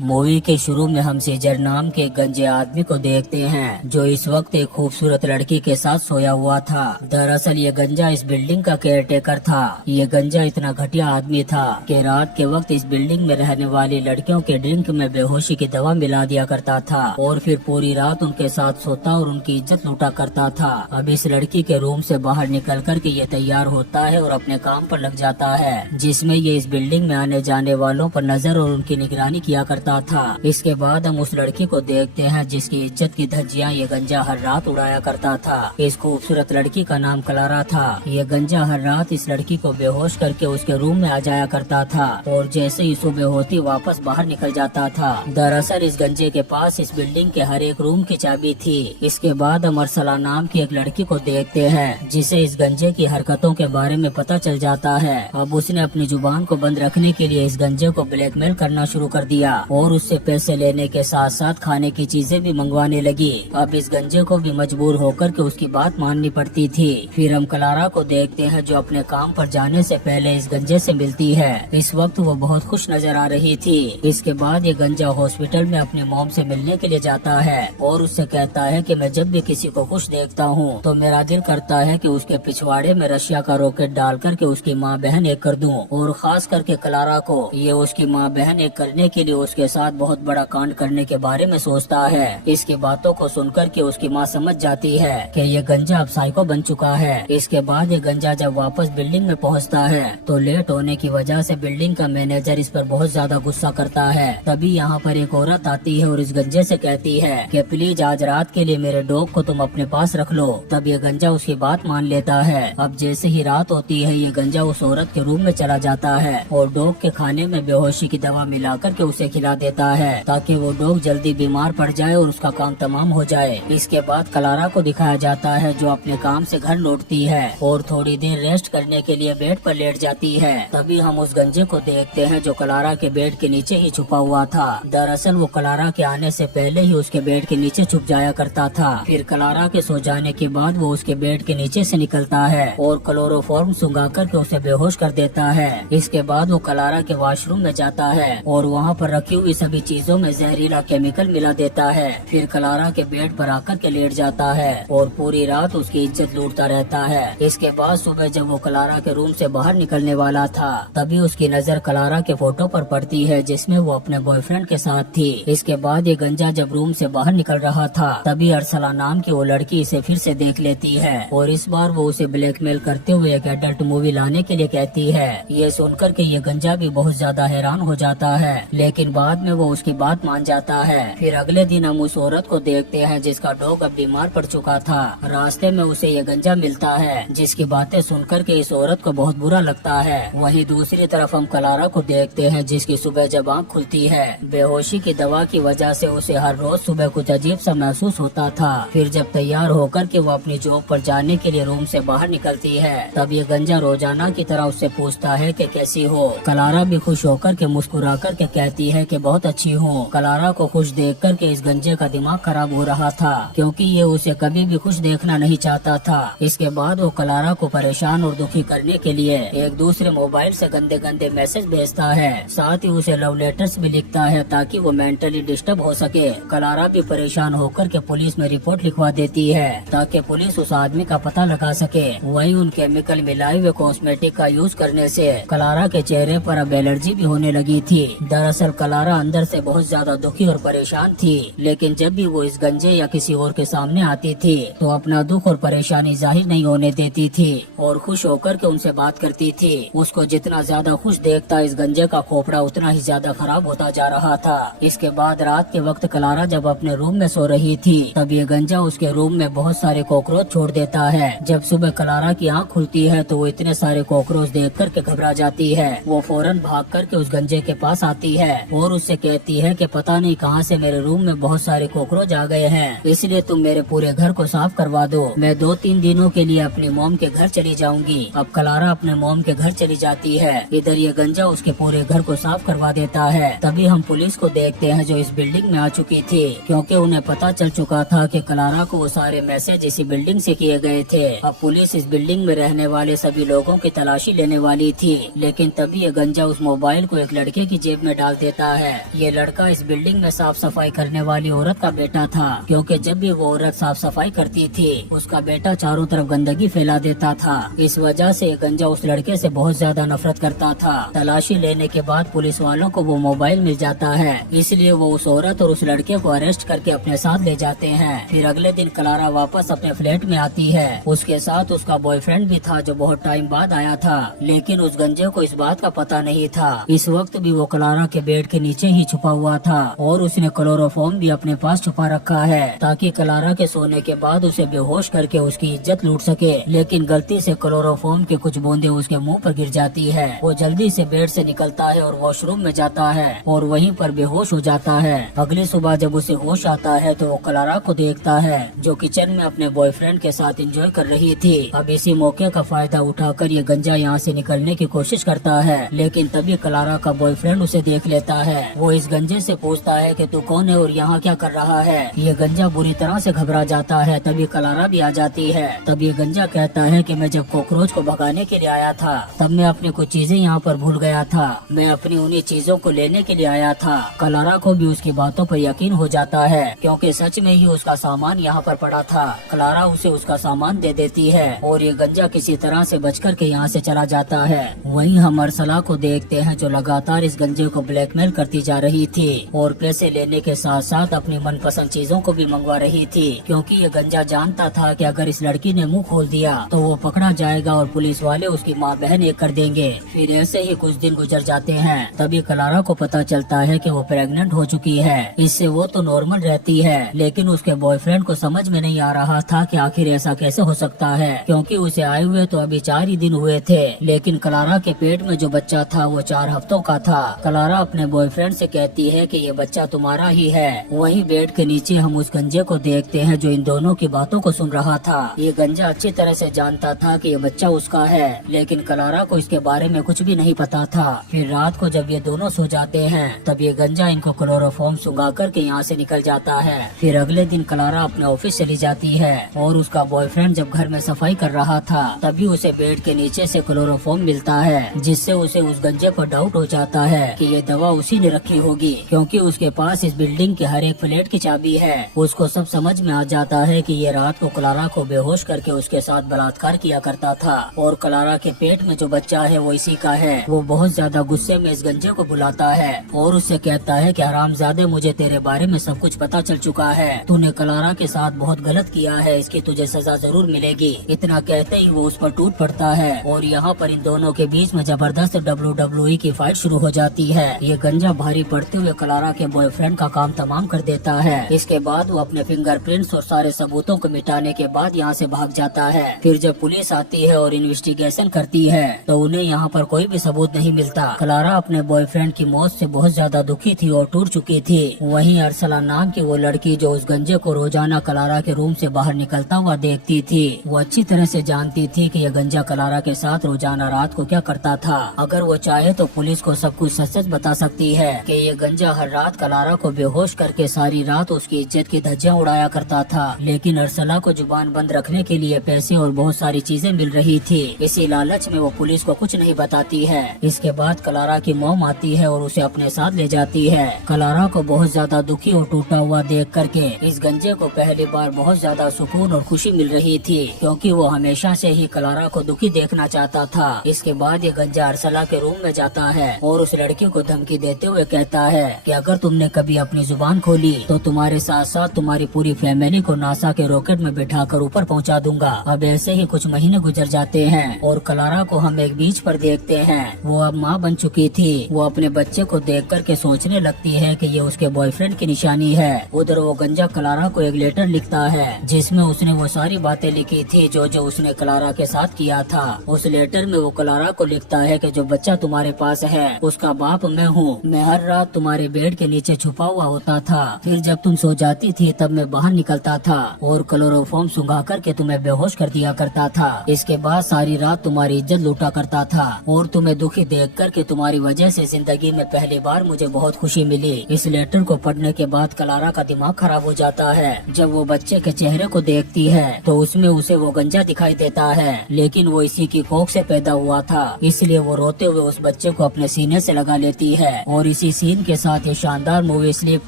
Movie के शुरू में हम सीजर नाम के एक गंजे आदमी को देखते हैं जो इस वक्त एक खूबसूरत लड़की के साथ सोया हुआ था। दरअसल ये गंजा इस बिल्डिंग का केयर टेकर था। ये गंजा इतना घटिया आदमी था कि रात के वक्त इस बिल्डिंग में रहने वाली लड़कियों के ड्रिंक में बेहोशी की दवा मिला दिया करता था और फिर पूरी रात उनके साथ सोता और उनकी इज्जत लूटा करता था। अब इस लड़की के रूम से बाहर निकल कर के ये तैयार होता है और अपने काम पर लग जाता है, जिसमें ये इस बिल्डिंग में आने जाने वालों पर नजर और उनकी निगरानी किया करता था। इसके बाद हम उस लड़की को देखते हैं जिसकी इज्जत की धज्जियां ये गंजा हर रात उड़ाया करता था। इस खूबसूरत लड़की का नाम क्लारा था। ये गंजा हर रात इस लड़की को बेहोश करके उसके रूम में आ जाया करता था और जैसे ही सुबह होती वापस बाहर निकल जाता था। दरअसल इस गंजे के पास इस बिल्डिंग के हर एक रूम की चाबी थी। इसके बाद हम अरसला नाम की एक लड़की को देखते हैं जिसे इस गंजे की हरकतों के बारे में पता चल जाता है। अब उसने अपनी जुबान को बंद रखने के लिए इस गंजे को ब्लैकमेल करना शुरू कर दिया और उससे पैसे लेने के साथ साथ खाने की चीजें भी मंगवाने लगी। अब इस गंजे को भी मजबूर होकर के उसकी बात माननी पड़ती थी। फिर हम क्लारा को देखते हैं जो अपने काम पर जाने से पहले इस गंजे से मिलती है। इस वक्त वो बहुत खुश नजर आ रही थी। इसके बाद ये गंजा हॉस्पिटल में अपनी मॉम से मिलने के लिए जाता है और उससे कहता है कि मैं जब भी किसी को खुश देखता हूँ तो मेरा दिल करता है कि उसके पिछवाड़े में रशिया का रॉकेट डाल करके उसकी माँ बहन एक कर दूं। और खास करके क्लारा को ये उसकी माँ बहन एक करने के लिए उसके साथ बहुत बड़ा कांड करने के बारे में सोचता है। इसकी बातों को सुनकर के उसकी माँ समझ जाती है कि ये गंजा अब साइको बन चुका है। इसके बाद ये गंजा जब वापस बिल्डिंग में पहुँचता है तो लेट होने की वजह से बिल्डिंग का मैनेजर इस पर बहुत ज्यादा गुस्सा करता है। तभी यहाँ पर एक औरत आती है और इस गंजे से कहती है कि प्लीज आज रात के लिए मेरे डॉग को तुम अपने पास रख लो। तब ये गंजा उसकी बात मान लेता है। अब जैसे ही रात होती है ये गंजा उस औरत के रूम में चला जाता है और डॉग के खाने में बेहोशी की दवा मिलाकर के उसे खिला देता है ताकि वो डॉग जल्दी बीमार पड़ जाए और उसका काम तमाम हो जाए। इसके बाद क्लारा को दिखाया जाता है जो अपने काम से घर लौटती है और थोड़ी देर रेस्ट करने के लिए बेड पर लेट जाती है। तभी हम उस गंजे को देखते हैं जो क्लारा के बेड के नीचे ही छुपा हुआ था। दरअसल वो क्लारा के आने से पहले ही उसके बेड के नीचे छुप जाया करता था। फिर क्लारा के सो जाने के बाद वो उसके बेड के नीचे से निकलता है और क्लोरोफॉर्म सुंघा करके उसे बेहोश कर देता है। इसके बाद वो क्लारा के वॉशरूम में जाता है और वहाँ पर रखी हुई सभी चीजों में जहरीला केमिकल मिला देता है। फिर क्लारा के बेड पर आकर के लेट जाता है और पूरी रात उसकी इज्जत लूटता रहता है। इसके बाद सुबह जब वो क्लारा के रूम से बाहर निकलने वाला था तभी उसकी नजर क्लारा के फोटो पर पड़ती है जिसमें वो अपने बॉयफ्रेंड के साथ थी। इसके बाद ये गंजा जब रूम से बाहर निकल रहा था तभी अरसला नाम की वो लड़की इसे फिर से देख लेती है और इस बार वो उसे ब्लैकमेल करते हुए एक एडल्ट मूवी लाने के लिए कहती है। ये सुनकर के ये गंजा भी बहुत ज्यादा हैरान हो जाता है लेकिन बाद में वो उसकी बात मान जाता है। फिर अगले दिन हम उस औरत को देखते हैं जिसका डॉग अब बीमार पड़ चुका था। रास्ते में उसे ये गंजा मिलता है जिसकी बातें सुनकर के इस औरत को बहुत बुरा लगता है। वहीं दूसरी तरफ हम क्लारा को देखते हैं जिसकी सुबह जब आँख खुलती है बेहोशी की दवा की वजह से उसे हर रोज सुबह कुछ अजीब सा महसूस होता था। फिर जब तैयार होकर के वो अपनी जॉब पर जाने के लिए रूम से बाहर निकलती है तब ये गंजा रोजाना की तरह उससे पूछता है कि कैसी हो। क्लारा भी खुश होकर के मुस्कुरा कर के कहती है कि बहुत अच्छी हूँ। क्लारा को खुश देख कर के इस गंजे का दिमाग खराब हो रहा था क्योंकि ये उसे कभी भी खुश देखना नहीं चाहता था। इसके बाद वो क्लारा को परेशान और दुखी करने के लिए एक दूसरे मोबाइल से गंदे गंदे मैसेज भेजता है। साथ ही उसे लव लेटर्स भी लिखता है ताकि वो मेंटली डिस्टर्ब हो सके। क्लारा भी परेशान होकर के पुलिस में रिपोर्ट लिखवा देती है ताकि पुलिस उस आदमी का पता लगा सके। वहीं उन केमिकल मिलाए हुए कॉस्मेटिक का यूज करने से क्लारा के चेहरे पर अब एलर्जी भी होने लगी थी। दरअसल क्लारा अंदर से बहुत ज्यादा दुखी और परेशान थी लेकिन जब भी वो इस गंजे या किसी और के सामने आती थी तो अपना दुख और परेशानी जाहिर नहीं होने देती थी और खुश होकर के उनसे बात करती थी। उसको जितना ज्यादा खुश देखता इस गंजे का खोपड़ा उतना ही ज्यादा खराब होता जा रहा था। इसके बाद रात के वक्त क्लारा जब अपने रूम में सो रही थी तब ये गंजा उसके रूम में बहुत सारे कॉकरोच छोड़ देता है। जब सुबह क्लारा की आँख खुलती है तो वो इतने सारे कॉकरोच देख कर के घबरा जाती है। वो फौरन भाग कर के उस गंजे के पास आती है और उससे कहती है कि पता नहीं कहां से मेरे रूम में बहुत सारे कॉकरोच आ गए हैं, इसलिए तुम मेरे पूरे घर को साफ करवा दो। मैं 2-3 दिनों के लिए अपनी मॉम के घर चली जाऊंगी। अब क्लारा अपने मॉम के घर चली जाती है। इधर ये गंजा उसके पूरे घर को साफ करवा देता है। तभी हम पुलिस को देखते हैं जो इस बिल्डिंग में आ चुकी थी क्योंकि उन्हें पता चल चुका था कि क्लारा को वो सारे मैसेज इसी बिल्डिंग से किए गए थे। अब पुलिस इस बिल्डिंग में रहने वाले सभी लोगों की तलाशी लेने वाली थी लेकिन तभी ये गंजा उस मोबाइल को एक लड़के की जेब में डाल देता है है। ये लड़का इस बिल्डिंग में साफ सफाई करने वाली औरत का बेटा था, क्योंकि जब भी वो औरत साफ सफाई करती थी उसका बेटा चारों तरफ गंदगी फैला देता था। इस वजह से गंजा उस लड़के से बहुत ज्यादा नफरत करता था। तलाशी लेने के बाद पुलिस वालों को वो मोबाइल मिल जाता है, इसलिए वो उस औरत और उस लड़के को अरेस्ट करके अपने साथ ले जाते हैं। फिर अगले दिन क्लारा वापस अपने फ्लैट में आती है। उसके साथ उसका बॉयफ्रेंड भी था जो बहुत टाइम बाद आया था, लेकिन उस गंजे को इस बात का पता नहीं था। इस वक्त भी वो क्लारा के बेड के नीचे ही छुपा हुआ था और उसने क्लोरोफॉर्म भी अपने पास छुपा रखा है ताकि क्लारा के सोने के बाद उसे बेहोश करके उसकी इज्जत लूट सके। लेकिन गलती से क्लोरोफॉर्म के कुछ बूंदे उसके मुंह पर गिर जाती है। वो जल्दी से बेड से निकलता है और वॉशरूम में जाता है और वहीं पर बेहोश हो जाता है। अगली सुबह जब उसे होश आता है तो वो क्लारा को देखता है जो किचन में अपने बॉयफ्रेंड के साथ एंजॉय कर रही थी। अब इसी मौके का फायदा उठाकर ये गंजा यहाँ से निकलने की कोशिश करता है, लेकिन तभी क्लारा का बॉयफ्रेंड उसे देख लेता है। वो इस गंजे से पूछता है कि तू कौन है और यहाँ क्या कर रहा है। ये गंजा बुरी तरह से घबरा जाता है। तभी क्लारा भी आ जाती है। तब ये गंजा कहता है कि मैं जब कॉकरोच को भगाने के लिए आया था तब मैं अपनी कुछ चीजें यहाँ पर भूल गया था। मैं अपनी उन्हीं चीजों को लेने के लिए आया था। क्लारा को भी उसकी बातों पर यकीन हो जाता है, क्योंकि सच में ही उसका सामान यहाँ पर पड़ा था। क्लारा उसे उसका सामान दे देती है और ये गंजा किसी तरह से बचकर के यहाँ से चला जाता है। वहीं हम अरसला को देखते हैं जो लगातार इस गंजे को ब्लैकमेल करती जा रही थी और पैसे लेने के साथ साथ अपनी मनपसंद चीजों को भी मंगवा रही थी, क्योंकि ये गंजा जानता था कि अगर इस लड़की ने मुंह खोल दिया तो वो पकड़ा जाएगा और पुलिस वाले उसकी माँ बहन एक कर देंगे। फिर ऐसे ही कुछ दिन गुजर जाते हैं। तभी क्लारा को पता चलता है कि वो प्रेग्नेंट हो चुकी है। इससे वो तो नॉर्मल रहती है, लेकिन उसके बॉयफ्रेंड को समझ में नहीं आ रहा था कि आखिर ऐसा कैसे हो सकता है, क्योंकि उसे आए हुए तो अभी 4 ही दिन हुए थे, लेकिन क्लारा के पेट में जो बच्चा था वो 4 हफ्तों का था। क्लारा अपने बॉयफ्रेंड से कहती है कि ये बच्चा तुम्हारा ही है। वहीं बेड के नीचे हम उस गंजे को देखते हैं जो इन दोनों की बातों को सुन रहा था। ये गंजा अच्छी तरह से जानता था कि ये बच्चा उसका है, लेकिन क्लारा को इसके बारे में कुछ भी नहीं पता था। फिर रात को जब ये दोनों सो जाते हैं तब ये गंजा इनको क्लोरोफॉर्म सुंघा करके यहाँ से निकल जाता है। फिर अगले दिन क्लारा अपने ऑफिस चली जाती है और उसका बॉयफ्रेंड जब घर में सफाई कर रहा था तभी उसे बेड के नीचे से क्लोरोफॉर्म मिलता है, जिससे उसे उस गंजे पर डाउट हो जाता है कि ये दवा उसी ने रखी होगी, क्योंकि उसके पास इस बिल्डिंग के हर एक फ्लैट की चाबी है। उसको सब समझ में आ जाता है कि ये रात को क्लारा को बेहोश करके उसके साथ बलात्कार किया करता था और क्लारा के पेट में जो बच्चा है वो इसी का है। वो बहुत ज्यादा गुस्से में इस गंजे को बुलाता है और उससे कहता है कि हरामजादे, मुझे तेरे बारे में सब कुछ पता चल चुका है। तूने क्लारा के साथ बहुत गलत किया है, इसकी तुझे सजा जरूर मिलेगी। इतना कहते ही वो उस पर टूट पड़ता है और यहाँ पर इन दोनों के बीच में जबरदस्त WWE की फाइट शुरू हो जाती है। ये गंजा भारी पड़ते हुए क्लारा के बॉयफ्रेंड का काम तमाम कर देता है। इसके बाद वो अपने फिंगरप्रिंट्स और सारे सबूतों को मिटाने के बाद यहाँ से भाग जाता है। फिर जब पुलिस आती है और इन्वेस्टिगेशन करती है तो उन्हें यहाँ पर कोई भी सबूत नहीं मिलता। क्लारा अपने बॉयफ्रेंड की मौत से बहुत ज्यादा दुखी थी और टूट चुकी थी। वहीं अरसला नाम की वो लड़की जो उस गंजे को रोजाना क्लारा के रूम से बाहर निकलता हुआ देखती थी, वो अच्छी तरह से जानती थी कि यह गंजा क्लारा के साथ रोजाना रात को क्या करता था। अगर वो चाहे तो पुलिस को सब कुछ सच सच बता सकती है कि ये गंजा हर रात क्लारा को बेहोश करके सारी रात उसकी इज्जत की धज्जियां उड़ाया करता था। लेकिन अरसला को जुबान बंद रखने के लिए पैसे और बहुत सारी चीजें मिल रही थी। इसी लालच में वो पुलिस को कुछ नहीं बताती है। इसके बाद क्लारा की मॉम आती है और उसे अपने साथ ले जाती है। क्लारा को बहुत ज्यादा दुखी और टूटा हुआ देख करके इस गंजे को पहली बार बहुत ज्यादा सुकून और खुशी मिल रही थी, क्योंकि वो हमेशा से ही क्लारा को दुखी देखना चाहता था। इसके बाद ये गंजा अरसला के रूम में जाता है और उस लड़की को धमकी देते हुए कहता है कि अगर तुमने कभी अपनी जुबान खोली तो तुम्हारे साथ साथ तुम्हारी पूरी फैमिली को नासा के रॉकेट में बिठाकर ऊपर पहुंचा दूंगा। अब ऐसे ही कुछ महीने गुजर जाते हैं और क्लारा को हम एक बीच पर देखते हैं। वो अब माँ बन चुकी थी। वो अपने बच्चे को देख करके सोचने लगती है कि ये उसके बॉयफ्रेंड की निशानी है। उधर वो गंजा क्लारा को एक लेटर लिखता है जिसमें उसने वो सारी बातें लिखी थी जो उसने क्लारा के साथ किया था। उस लेटर में वो क्लारा को लिखता है कि जो बच्चा तुम्हारे पास है उसका बाप मैं हूँ। मैं हर रात तुम्हारे बेड के नीचे छुपा हुआ होता था, फिर जब तुम सो जाती थी तब मैं बाहर निकलता था और क्लोरोफॉर्म सुंघा करके तुम्हें बेहोश कर दिया करता था। इसके बाद सारी रात तुम्हारी इज्जत लूटा करता था और तुम्हें दुखी देख करके तुम्हारी वजह से जिंदगी में पहली बार मुझे बहुत खुशी मिली। इस लेटर को पढ़ने के बाद क्लारा का दिमाग खराब हो जाता है। जब वो बच्चे के चेहरे को देखती है तो उसमें उसे वो गंजा दिखाई देता है, लेकिन वो इसी की कोख से पैदा हुआ था, इसलिए वो रोते हुए उस बच्चे को अपने सीने से लगा लेती है और इसी सीन के साथ ये शानदार मूवी स्लीप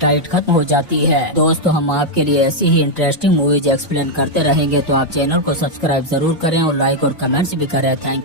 टाइट खत्म हो जाती है। दोस्तों हम आपके लिए ऐसी ही इंटरेस्टिंग मूवीज एक्सप्लेन करते रहेंगे, तो आप चैनल को सब्सक्राइब जरूर करें और लाइक और कमेंट्स भी करें। Thank you.